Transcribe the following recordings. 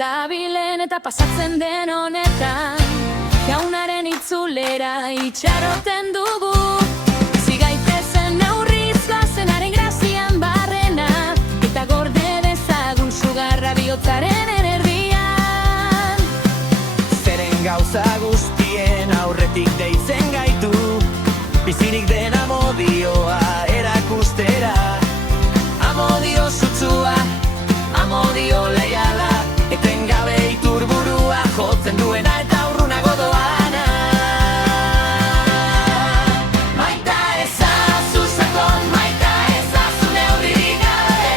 Dabilen eta pasatzen den honetan, jaunaren itzulera itxaroten dugu. Bizi gaitezen neurriz goazenaren grazian barrena, eta gorde dezagun sugarra bihotzaren erdian. Zeren gauza guztien aurretik deitzen gaitu, bizirik den amodioa erakustera. Amodio sutsua, amodio leiala, etengabe iturburua jotzen duena eta urrunago doana. Maita ezazu sakon, maita ezazu neurririk gabe,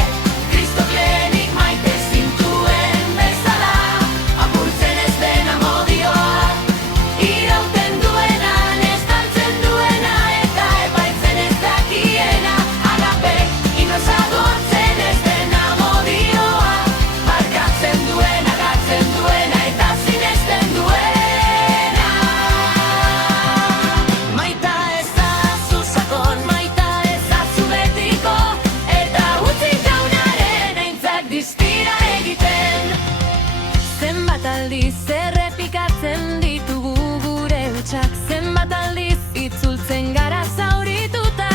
Kristok lehenik maite zintuen bezala. Apurtzen ez den amodioa, irauten duena, nestaltzen duena, eta epaitzen ez dakiena. Agape, inoiz agortzen ez den amodioa, markatzen duena, gatzen duena, eta sinesten duena. Maita ezazu sakon, maita ezazu betiko, eta utzi jaunaren aintzak distira egiten. Zenbat aldiz errepikatzen ditugu gure hutsak, zenbat aldiz itzultzen gara zaurituta,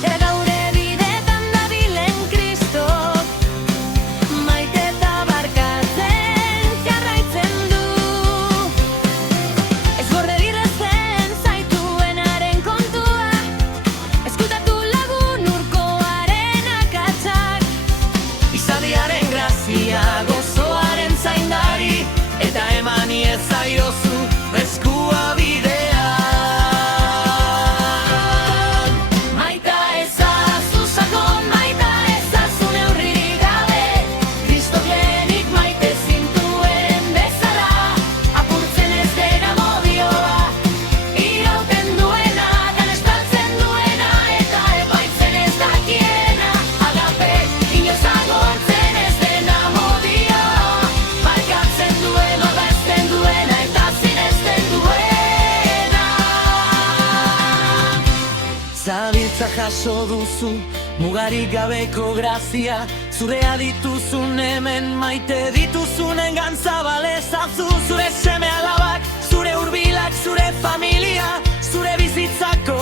eta gaure bidetan dabilen Kristok maite eta barkatzen jarraitzen du. Ez gorde dirrezen zaituenaren kontua, eskutatu lagun urkoaren akatsak. Izadiaren grazia gozoaren zaindari, eta emani ez zaiozu eskua bidean. Maita ezazu sakon, maita ezazu neurririk gabe, Kristok lehenik maite zintuen bezala. Apurtzen ez den amodioa, irauten duena, dan estaltzen duena, eta epaitzen ez dakiena. Agape, inoiz agortzen ez den amodioa, markatzen duen, ordezten duena, eta sinesten duena. Zabiltza jaso duzu, mugarik gabeko grazia, zurea dituzun hemen, maite dituzunen gantzabalezatzu. Zure seme alabak, zure hurbilak, zure familia, zure bizitzako